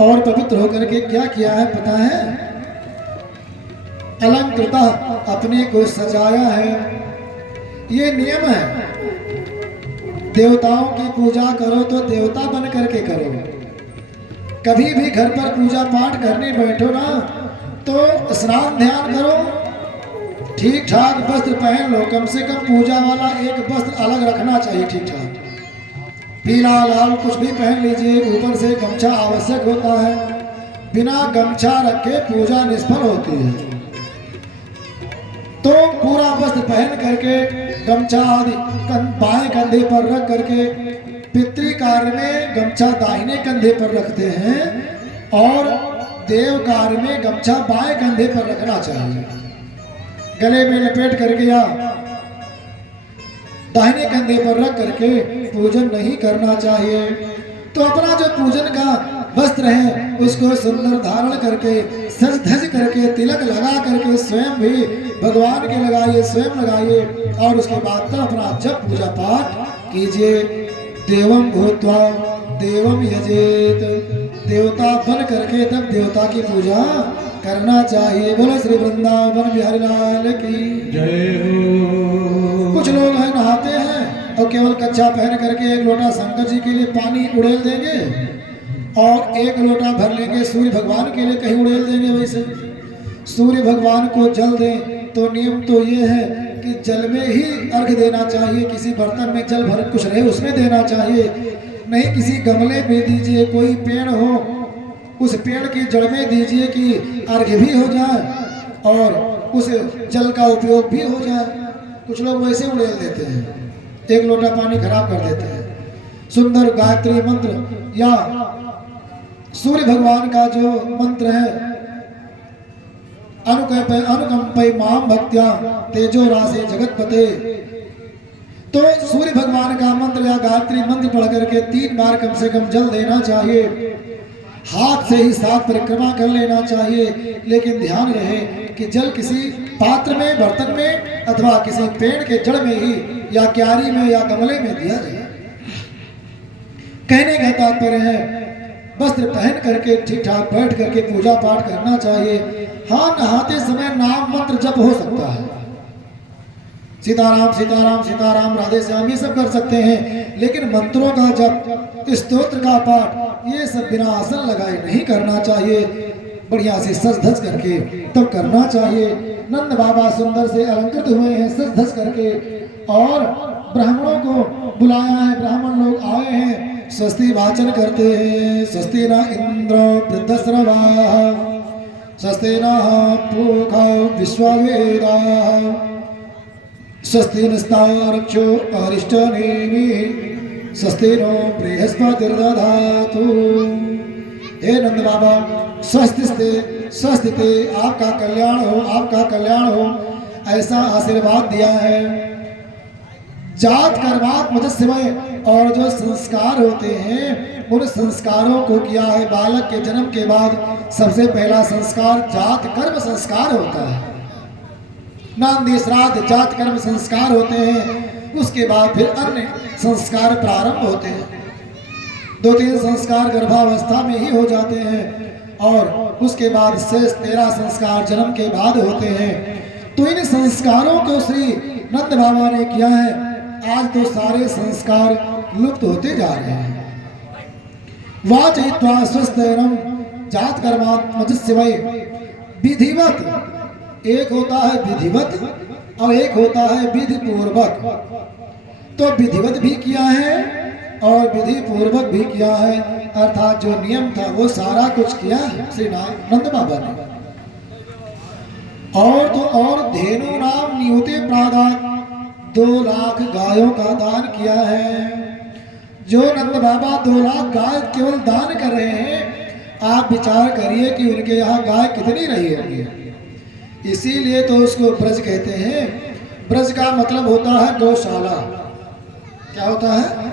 और पवित्र होकर के क्या किया है पता है? अलंकृता, अपने को सजाया है। ये नियम है, देवताओं की पूजा करो तो देवता बन करके करो। कभी भी घर पर पूजा पाठ करने बैठो ना तो स्नान ध्यान करो, ठीक ठाक वस्त्र पहन लो। कम से कम पूजा वाला एक वस्त्र अलग रखना चाहिए, ठीक ठाक पीला लाल कुछ भी पहन लीजिए। ऊपर से गमछा आवश्यक होता है, बिना गमछा रखे पूजा निष्फल होती है। तो पूरा वस्त्र पहन करके गमछा आदि बाएं कंधे पर रख करके, पितृ कार्य में गमछा दाहिने कंधे पर रखते हैं और देव कार्य में गमछा बाएं कंधे पर रखना चाहिए। गले में लपेट करके या दाहिने कंधे पर रख करके पूजन नहीं करना चाहिए। तो अपना जो पूजन का वस्त्र है उसको सुंदर धारण करके, सज धज करके, तिलक लगा करके स्वयं भी भगवान के लगाइए, स्वयं लगाइए और उसके बाद तब अपना जब पूजा पाठ कीजिए। देवम भूत्वा देवम यजेत, देवता बन करके तब देवता की पूजा करना चाहिए। बोलो श्री वृंदावन बिहारी लाल की जय हो। कुछ लोग हैं नहाते हैं और केवल कच्छा पहन करके एक लोटा शंकर जी के लिए पानी उड़ेल देंगे और एक लोटा भर लेंगे सूर्य भगवान के लिए कहीं उड़ेल देंगे। वैसे सूर्य भगवान को जल दें तो नियम तो ये है कि जल में ही अर्घ देना चाहिए। किसी बर्तन में जल भर कुछ रहे उसमें देना चाहिए, नहीं किसी गमले में दीजिए। कोई पेड़ हो उस पेड़ की जड़ में दीजिए कि अर्घ भी हो जाए और उस जल का उपयोग भी हो जाए। कुछ लोग वैसे उड़ेल देते हैं, एक लोटा पानी खराब कर देते हैं। सुंदर गायत्री मंत्र या सूर्य भगवान का जो मंत्र है, अनुकंपय माम भक्त्या तेजो रासे जगतपते, तो सूर्य भगवान का मंत्र या गायत्री मंत्र पढ़ करके 3 बार कम से कम जल देना चाहिए। हाथ से ही 7 परिक्रमा कर लेना चाहिए, लेकिन ध्यान रहे कि जल किसी पात्र में, बर्तन में अथवा किसी पेड़ के जड़ में ही या क्यारी में या गमले में दिया जाए। कहने का तात्पर्य है वस्त्र पहन करके ठीक ठाक बैठ करके पूजा पाठ करना चाहिए। हाँ, नहाते समय नाम मंत्र जप हो सकता है, सीताराम सीताराम सीताराम राधे श्याम ये सब कर सकते हैं, लेकिन मंत्रों का जप, स्तोत्र का पाठ ये सब बिना आसन लगाए नहीं करना चाहिए। बढ़िया से सज धज करके तब करना चाहिए। नंद बाबा सुंदर से अलंकृत हुए हैं सज धज करके और ब्राह्मणों को बुलाया है, ब्राह्मण लोग आए हैं, स्वस्ति वाचन करते हैं। स्वस्ति न इंद्र वृद्धस्रवाः, स्वस्ति नः पूषा विश्ववेदाः, स्वस्ति नस्तारक्षो अरिष्टनेमिः, स्वस्ति नो बृहस्पतिर्दधातु। हे नंद बाबा, स्वस्थ थे, आपका कल्याण हो, आपका कल्याण हो, ऐसा आशीर्वाद दिया है। जात कर्मात मजस्मय, और जो संस्कार होते हैं उन संस्कारों को किया है। बालक के जन्म के बाद सबसे पहला संस्कार जात कर्म संस्कार होता है। नांदी श्राद्ध जात कर्म संस्कार होते हैं, उसके बाद फिर अन्य संस्कार प्रारंभ होते हैं। 2-3 संस्कार गर्भावस्था में ही हो जाते हैं और उसके बाद शेष 13 संस्कार जन्म के बाद होते हैं। तो इन संस्कारों को श्री नंद बाबा ने किया है। आज तो सारे संस्कार लुप्त होते जा रहे हैं। वाचयित्वा स्वस्थैरम जात कर्मात् मजस्यवै, विधिवत एक होता है विधिवत और एक होता है विधि पूर्वक। तो विधिवत भी किया है और विधि पूर्वक भी किया है, अर्थात जो नियम था वो सारा कुछ किया है श्री नंद बाबा ने। और तो और धेनु नाम नियुते प्रादात, 2 लाख गायों का दान किया है। जो नंद बाबा 2 लाख गाय केवल दान कर रहे हैं, आप विचार करिए कि उनके यहाँ गाय कितनी रही होगी। इसीलिए तो उसको ब्रज कहते हैं। ब्रज का मतलब होता है गौशाला। क्या होता है?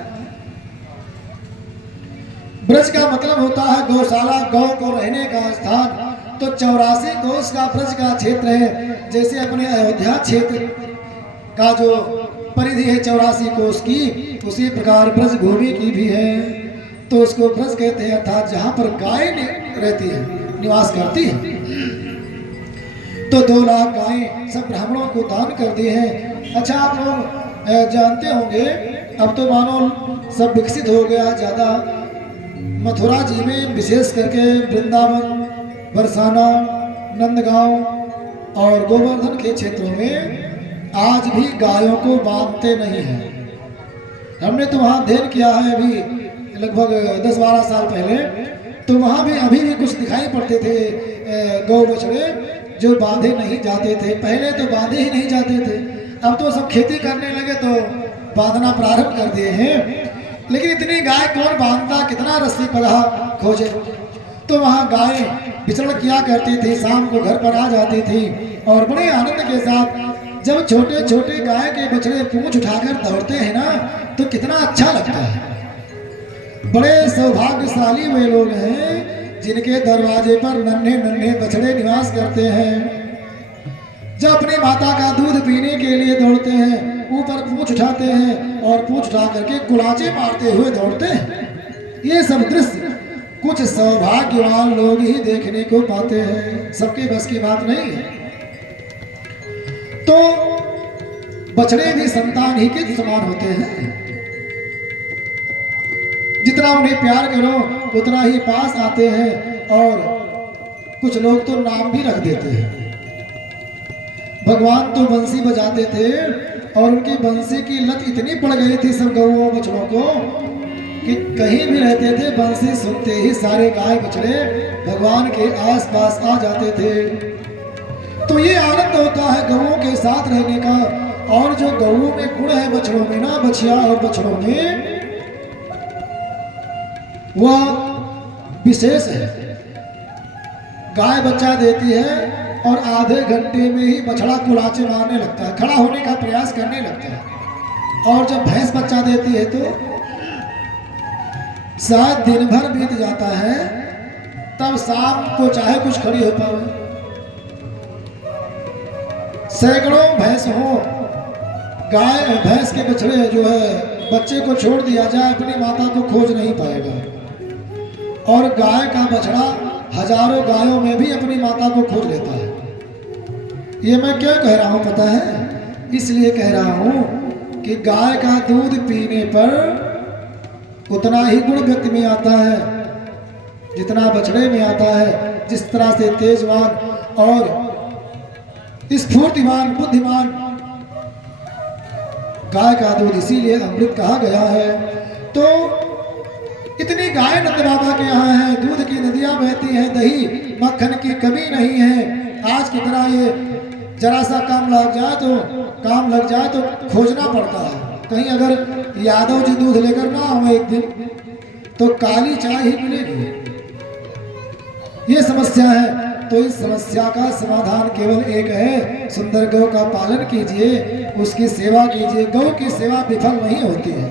ब्रज का मतलब होता है गौशाला, गौ को रहने का स्थान। तो 84 कोस का ब्रज का क्षेत्र है। जैसे अपने अयोध्या क्षेत्र का जो परिधि है 84 कोस की, उसी प्रकार ब्रज भूमि की भी है। तो उसको ब्रज कहते हैं, अर्थात जहाँ पर गाय रहती है, निवास करती है। तो 2 लाख गायें सब ब्राह्मणों को दान कर दी हैं। अच्छा, आप लोग जानते होंगे, अब तो मानो सब विकसित हो गया ज़्यादा। मथुरा जी में विशेष करके वृंदावन, बरसाना, नंदगांव और गोवर्धन के क्षेत्रों में आज भी गायों को बांधते नहीं हैं। हमने तो वहाँ अध्ययन किया है अभी लगभग 10-12 साल पहले, तो वहाँ भी अभी भी कुछ दिखाई पड़ते थे गौ बछड़े जो बांधे नहीं जाते थे। पहले तो बांधे ही नहीं जाते थे, अब तो सब खेती करने लगे तो बांधना प्रारंभ कर दिए हैं। लेकिन इतनी गाय कौन बांधता, कितना रस्सी पलहा खोजे। तो वहाँ गाय विचरण किया करती थी, शाम को घर पर आ जाती थी और बड़े आनंद के साथ जब छोटे छोटे गाय के बछड़े पूंछ उठाकर दौड़ते हैं ना, तो कितना अच्छा लगता है। बड़े सौभाग्यशाली वे लोग हैं जिनके दरवाजे पर नन्हे नन्हे बछड़े निवास करते हैं। जब अपनी माता का दूध पीने के लिए दौड़ते हैं, ऊपर पूंछ उठाते हैं और पूंछ उठा करके कुलाचे मारते हुए दौड़ते हैं। ये सब दृश्य कुछ सौभाग्यवान लोग ही देखने को पाते हैं, सबके बस की बात नहीं है। तो बछड़े भी संतान ही के समान होते हैं। जितना उन्हें प्यार करो उतना ही पास आते हैं, और कुछ लोग तो नाम भी रख देते हैं। भगवान तो बंसी बजाते थे और उनकी बंसी की लत इतनी पड़ गई थी सब गौओं बछड़ों को कि कहीं भी रहते थे, बंसी सुनते ही सारे गाय बछड़े भगवान के आसपास आ जाते थे। तो ये आनंद होता है गौओं के साथ रहने का। और जो गौओं में गुण है बछड़ों में ना, बछिया और बछड़ों में, वह विशेष है। गाय बच्चा देती है और आधे घंटे में ही बछड़ा कुलाचे मारने लगता है, खड़ा होने का प्रयास करने लगता है। और जब भैंस बच्चा देती है तो शायद दिन भर बीत जाता है, तब शाम को चाहे कुछ खड़ी हो पाए। सैकड़ों भैंस हो, गाय भैंस के बछड़े जो है बच्चे को छोड़ दिया जाए, अपनी माता को खोज नहीं पाएगा। और गाय का बछड़ा हजारों गायों में भी अपनी माता को खोज लेता है। ये मैं क्यों कह रहा हूं पता है? इसलिए कह रहा हूं कि गाय का दूध पीने पर उतना ही गुण व्यक्ति में आता है जितना बछड़े में आता है। जिस तरह से तेजवान और स्फूर्तिवान, बुद्धिमान गाय का दूध इसीलिए अमृत कहा गया है। तो इतनी गाय नंद बाबा के यहाँ है, दूध की नदियां बहती हैं, दही मक्खन की कमी नहीं है। आज की तरह ये जरा सा काम लग जाए तो खोजना पड़ता है। कहीं अगर यादव जी दूध लेकर ना आए एक दिन तो काली चाय ही मिलेगी। ये समस्या है। तो इस समस्या का समाधान केवल एक है, सुंदर गौ का पालन कीजिए, उसकी सेवा कीजिए। गौ की सेवा विफल नहीं होती है,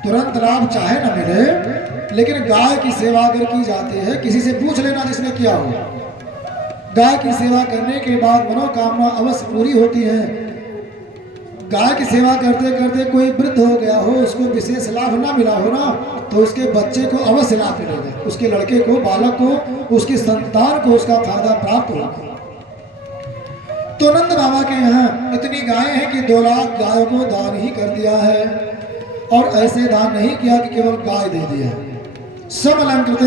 तुरंत लाभ चाहे न मिले, लेकिन गाय की सेवा अगर की जाती है, किसी से पूछ लेना जिसने किया हो, गाय की सेवा करने के बाद मनोकामना अवश्य पूरी होती है। गाय की सेवा करते करते कोई वृद्ध हो गया हो, उसको विशेष लाभ ना मिला हो ना, तो उसके बच्चे को अवश्य लाभ मिलेगा, उसके लड़के को, बालक को, उसकी संतान को उसका फायदा प्राप्त होगा। तो नंद बाबा के यहाँ इतनी गायें हैं कि 2 लाख गायों को दान ही कर दिया है। और ऐसे दान नहीं किया कि केवल गाय दे दिया, सब अलंकृत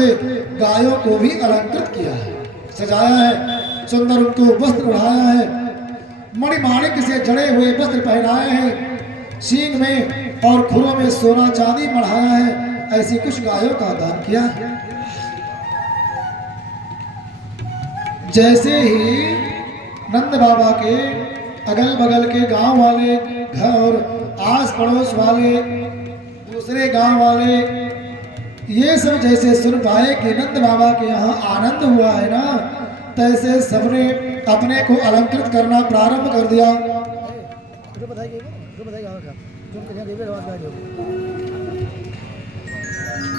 गायों को भी अलंकृत किया है, सजाया है, सुंदर उनको वस्त्र ओढ़ाया है, मणिमाणिक से जड़े हुए वस्त्र पहनाए हैं, सींग में और खुरों में सोना चांदी मढ़ाया है। ऐसी कुछ गायों का दान किया है। जैसे ही नंद बाबा के अगल बगल के गांव वाले, घर और आस पड़ोस वाले, दूसरे गांव वाले, ये सब जैसे सुन पाए कि नंद बाबा के यहाँ आनंद हुआ है ना, तैसे सबने अपने को अलंकृत करना प्रारंभ कर दिया।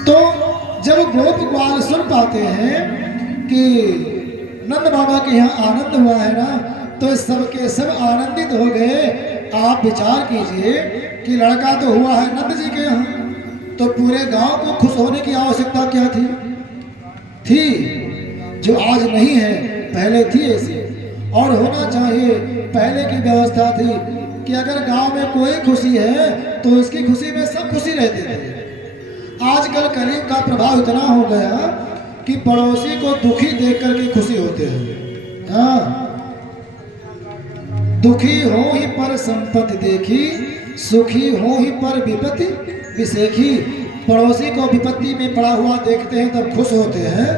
तो जब गोप ग्वाल सुन पाते हैं कि नंद बाबा के यहाँ आनंद हुआ है ना, तो सबके सब आनंदित हो गए। आप विचार कीजिए कि लड़का तो हुआ है नंद जी के यहाँ, तो पूरे गांव को खुश होने की आवश्यकता क्या थी? जो आज नहीं है, पहले थी ऐसी। और होना चाहिए, पहले की व्यवस्था थी कि अगर गांव में कोई खुशी है तो उसकी खुशी में सब खुशी रहते थे। आजकल कलयुग का प्रभाव इतना हो गया कि पड़ोसी को दुखी देख करके खुशी होते हैं। हाँ, दुखी हो ही पर संपत्ति देखी, सुखी हो ही पर विपत्ति विसेखी। पड़ोसी को विपत्ति में पड़ा हुआ देखते हैं तब खुश होते हैं,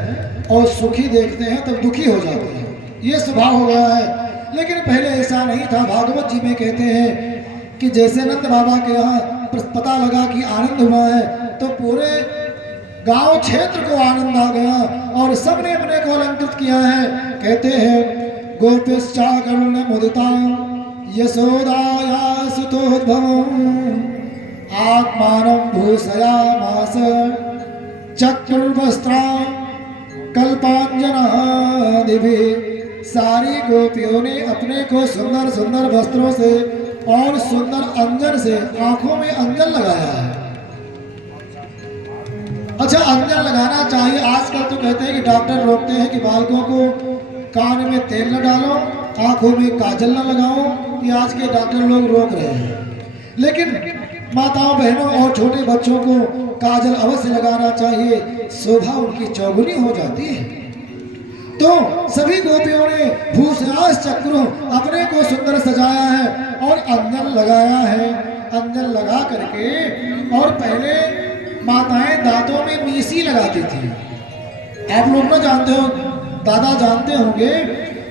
और सुखी देखते हैं तब दुखी हो जाते हैं। ये स्वभाव हो गया है, लेकिन पहले ऐसा नहीं था। भागवत जी में कहते हैं कि जैसे नंद बाबा के यहाँ पता लगा कि आनंद हुआ है तो पूरे गांव क्षेत्र को आनंद आ गया और सबने अपने को अलंकृत किया है। कहते हैं गोपिश्चाकर्ण मुदिता यशोदाया सुतोद्भवम् आत्मानं भूषयामास चक्रुर्वस्त्रां कल्पांजनादिभिः। सारी गोपियों ने अपने को सुंदर सुंदर वस्त्रों से और सुंदर अंजन से, आंखों में अंजन लगाया है। अच्छा, अंजन लगाना चाहिए। आजकल तो कहते हैं कि डॉक्टर रोकते हैं कि बालकों को कान में तेल न डालो, आंखों में काजल न लगाओ। ये आज के डॉक्टर लोग रोक रहे हैं, लेकिन माताओं बहनों और छोटे बच्चों को काजल अवश्य लगाना चाहिए, शोभा उनकी चौगुनी हो जाती है। तो सभी गोपियों ने भूषयास चक्र अपने को सुंदर सजाया है और अंजन लगाया है। अंजन लगा करके, और पहले माताएं दांतों में मीसी लगाती थी। आप लोग ना जानते हो, दादा जानते होंगे,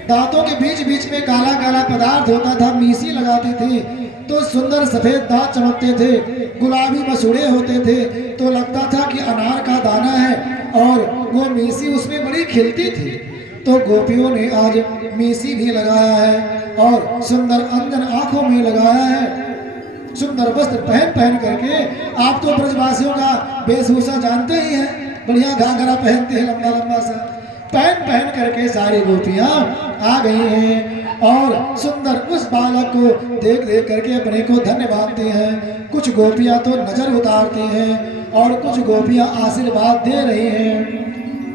दांतों के बीच बीच में काला काला पदार्थ होता था, मीसी लगाती थी तो सुंदर सफेद दांत चमकते थे, गुलाबी मसूड़े होते थे, तो लगता था कि अनार का दाना है, और वो मीसी उसमें बड़ी खिलती थी। तो गोपियों ने आज मीसी भी लगाया है और सुंदर अंजन आंखों में लगाया है, सुंदर वस्त्र पहन करके। आप तो ब्रजवासियों का वेशभूषा जानते ही हैं, बढ़िया घाघरा पहनते हैं लंबा लंबा सा, पहन करके सारी गोपियां आ गई हैं और सुंदर उस बालक को देख करके अपने को धन्य मानती हैं। कुछ गोपियां तो नजर उतारती हैं और कुछ गोपियां आशीर्वाद दे रही हैं।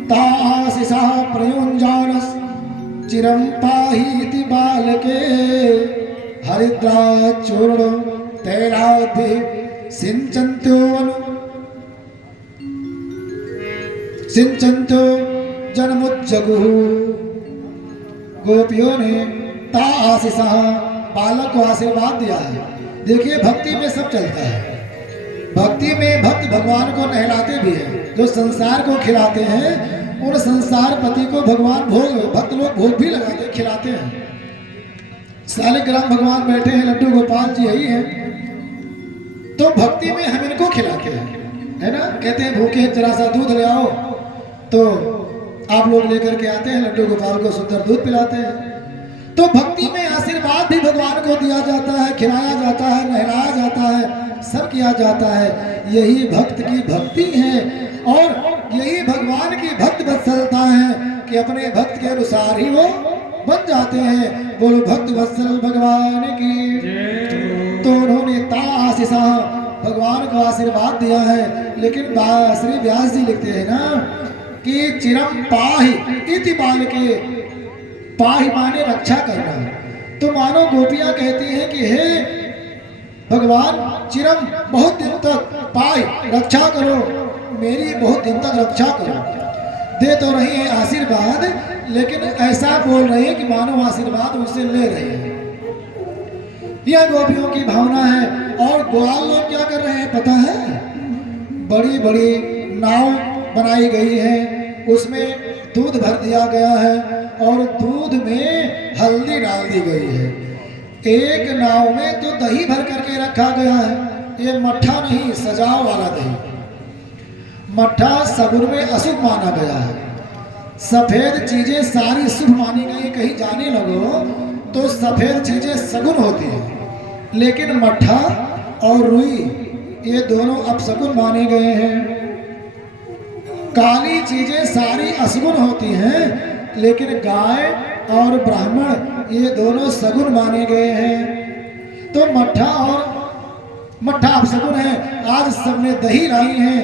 ता आशीषा प्रयुञ्जानस चिरं पाहीति बालके हरिद्राचूर्ण तैलाभिः सिंचन्तो जन्मुज्जगुः। गोपियों ने ता आशीषा, बालक को आशीर्वाद दिया है। देखिए, भक्ति में सब चलता है। भक्ति में भक्त भगवान को नहलाते भी हैं, जो संसार को खिलाते हैं उन संसार पति को भगवान भक्त लोग भोग भी लगाते हैं, खिलाते हैं। शालिग्राम भगवान बैठे हैं, लड्डू गोपाल जी यही हैं, तो भक्ति में हम इनको खिलाते हैं, है ना। कहते हैं भूखे जरा सा दूध ले आओ, तो आप लोग लेकर के आते हैं, लड्डू गोपाल को सुंदर दूध पिलाते हैं। तो भक्ति में आशीर्वाद भी भगवान को दिया जाता है, खिलाया जाता है, नहलाया जाता है, सब किया जाता है। यही भक्त की भक्ति है और यही भगवान की भक्त वत्सलता है कि अपने भक्त के अनुसार ही वो बन जाते हैं। बोलो भक्त वत्सल भगवान की। तो उन्होंने ता आशीषा, भगवान को आशीर्वाद दिया है। लेकिन श्री व्यास जी लिखते हैं ना कि चिरम पाहि इति बालके, पाहि माने रक्षा करना। तो मानो गोपियां कहती हैं कि हे भगवान, चिरम बहुत दिन तक, पाहि रक्षा करो, मेरी बहुत दिन तक रक्षा करो। दे तो रही है आशीर्वाद, लेकिन ऐसा बोल रहे हैं कि मानो आशीर्वाद उनसे ले रहे हैं। यह गोपियों की भावना है। और ग्वाल लोग क्या कर रहे हैं पता है? बड़ी बड़ी नाव बनाई गई है, उसमें दूध भर दिया गया है और दूध में हल्दी डाल दी गई है। एक नाव में तो दही भर करके रखा गया है। ये मट्ठा नहीं, सजाव वाला दही। मट्ठा सगुन में अशुभ माना गया है। सफेद चीजें सारी शुभ मानी गई। कहीं जाने लगो तो सफेद चीजें सगुन होती हैं, लेकिन मट्ठा और रुई ये दोनों अपशगुन माने गए हैं। काली चीजें सारी अशगुन होती हैं, लेकिन गाय और ब्राह्मण ये दोनों सगुन माने गए हैं। तो मट्ठा और मट्ठा अपशकुन है। आज सबने दही लाई है,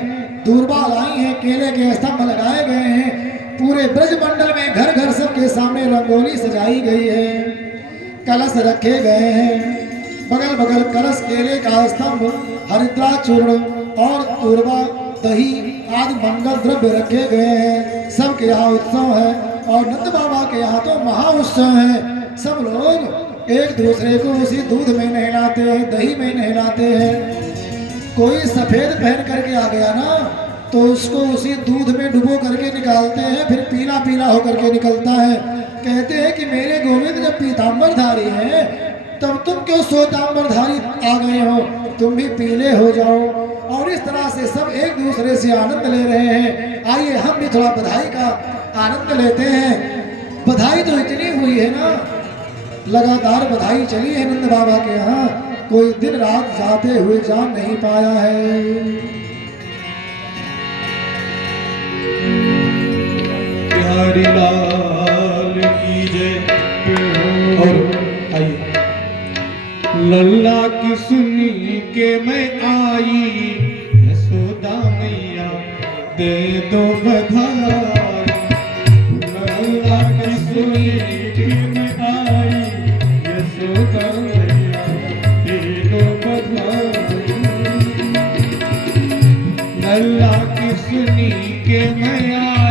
दूर्बा लाई है, केले के स्तंभ लगाए गए हैं। पूरे ब्रज मंडल में घर घर सबके सामने रंगोली सजाई गई है, कलश रखे गए हैं। बगल बगल कलश, केले का स्तंभ, हरिद्रा चूर्ण और दूर्बा, दही आदि मंगल द्रव्य रखे गए हैं। सबके यहाँ उत्सव है और नंद बाबा के यहाँ तो महा उत्सव है। सब लोग एक दूसरे को उसी दूध में नहलाते हैं, दही में नहलाते हैं। कोई सफेद पहन करके आ गया ना तो उसको उसी दूध में डुबो करके निकालते हैं, फिर पीला पीला होकर के निकलता है। कहते हैं कि मेरे गोविंद जब पीताम्बरधारी हैं तब तुम क्यों श्वेताम्बरधारी आ गए हो, तुम भी पीले हो जाओ। और इस तरह से सब एक दूसरे से आनंद ले रहे हैं। आइए हम भी थोड़ा बधाई का आनंद लेते हैं। बधाई तो इतनी हुई है ना, लगातार बधाई चली है नंद बाबा के यहाँ, कोई दिन रात जाते हुए जान नहीं पाया है। बिहारी लाल की जय। और आइए, लल्ला की सुनी के मैं आई, यशोदा मैया दे दो बधाई। लल्ला की सुनी के मैं आई, यशोदा मैया दे दो बधाई। लल्ला की सुनी के मैं